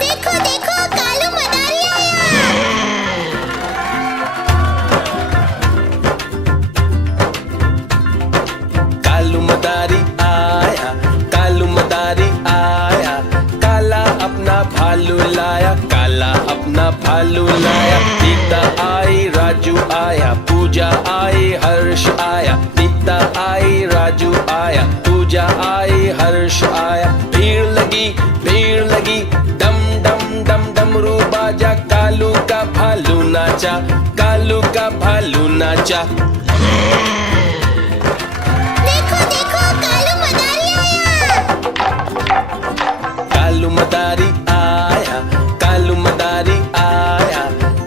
देखो देखो कालू मदारी आया। कालू मदारी आया, कालू मदारी आया, काला अपना भालू लाया, काला अपना भालू लाया। सीता आई, राजू आया, पूजा आई, हर्ष आया। सीता आई, राजू आया, पूजा आई, हर्ष आया। भीड़ लगी डम डम डम डमरू बाजा, कालू का भालू नाचा, कालू का भालू नाचा। देखो देखो कालू मदारी आया। कालू मदारी आया, कालू मदारी आया,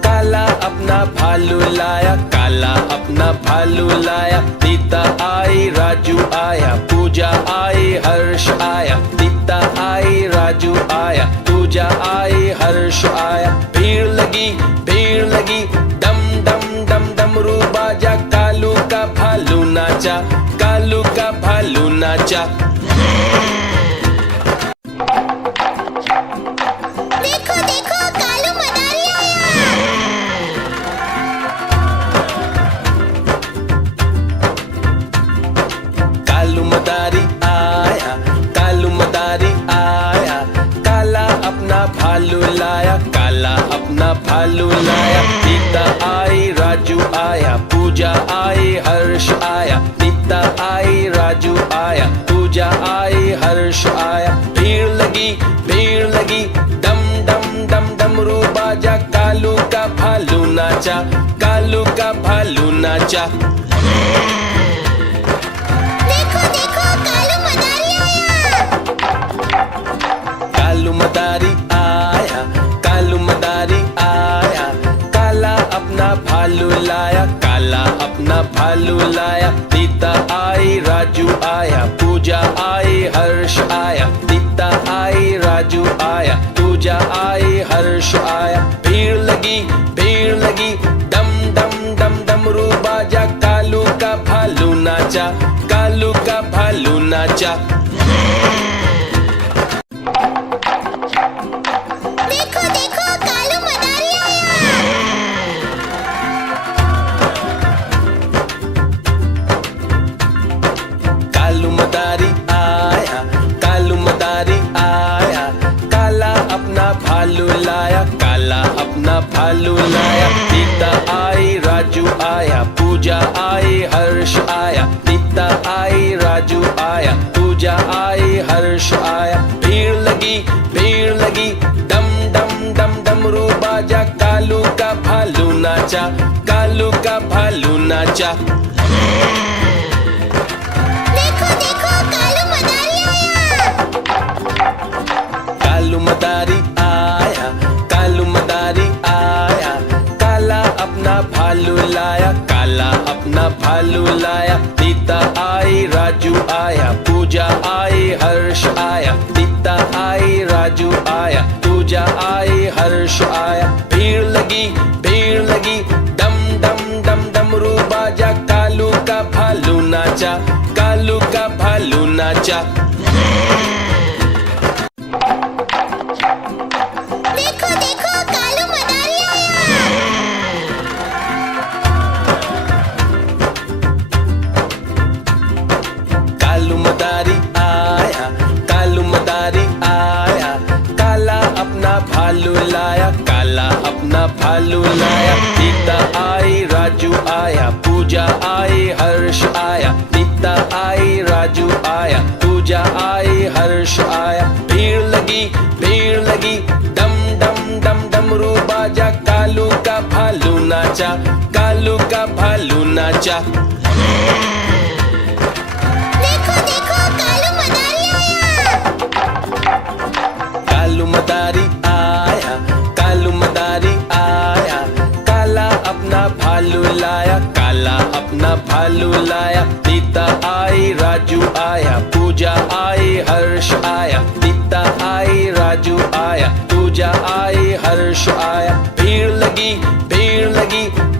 काला अपना भालू लाया, काला अपना भालू लाया। सीता आई, राजू आया, पूजा आई, हर्ष आया। सीता आई, राजू आया, पूजा आई, हर्ष आया। भीड़ लगी डम डम डम डमरू बाजा, कालू का भालू नाचा, कालू का भालू नाचा। देखो देखो कालू मदारी आया। कालू मदारी आया, कालू मदारी आया, काला अपना भालू लाया, काला अपना भालू लाया। सीता आई, राजू आया, पूजा आई, हर्ष आया। सीता आई, राजू आया, पूजा आई, हर्ष आया। भीड़ लगी डम डम डम डमरू बाजा, कालू का भालू नाचा, कालू का भालू नाचा। देखो देखो कालू मदारी आया। कालू मदारी आया, कालू मदारी आया, काला अपना भालू लाया, काला अपना भालू लाया। सीता आई, राजू आया, पूजा आई, हर्ष आया। सीता आई, राजू आया, पूजा आई, हर्ष आया। भीड़ लगी डम डम डम डमरू बाजा, कालू का भालू नाचा, कालू का भालू नाचा। देखो देखो कालू मदारी आया। कालू मदारी आया, कालू मदारी आया, काला अपना भालू लाया, काला अपना भालू लाया। सीता आई, राजू आया, पूजा आई, हर्ष आया। सीता आई, राजू आया, पूजा आई, हर्ष आया। भीड़ लगी डम डम डम डमरू बाजा, कालू का भालू नाचा, कालू का भालू नाचा। देखो देखो कालू मदारी आया। कालू मदारी आया, कालू मदारी आया, काला अपना भालू लाया, काला अपना भालू लाया। सीता आई, राजू आया, पूजा आई, हर्ष आया। सीता आई, राजू आया, पूजा आई, हर्ष आया। भीड़ लगी डम डम डम डमरू बाजा, कालू का भालू नाचा, कालू का भालू नाचा। देखो देखो कालू मदारी आया। कालू मदारी आया, कालू मदारी आया, काला अपना भालू लाया, काला अपना भालू लाया। सीता आई, राजू आया, पूजा आई, हर्ष आया। सीता आई, राजू आया, पूजा आई, हर्ष आया। भीड़ लगी डम डम डम डमरू बाजा, कालू का भालू नाचा, कालू का भालू नाचा। देखो देखो कालू मदारी आया। कालू मदारी आया, कालू मदारी आया, काला अपना भालू लाया, काला अपना भालू लाया। सीता आई, राजू आया, पूजा आई, हर्ष आया। सीता आई, राजू आया, पूजा आई, हर्ष आया। भीड़ लगी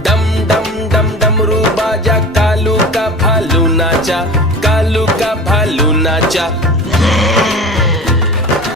डम डम डम डमरू बाजा, कालू का भालू नाचा, कालू का भालू नाचा।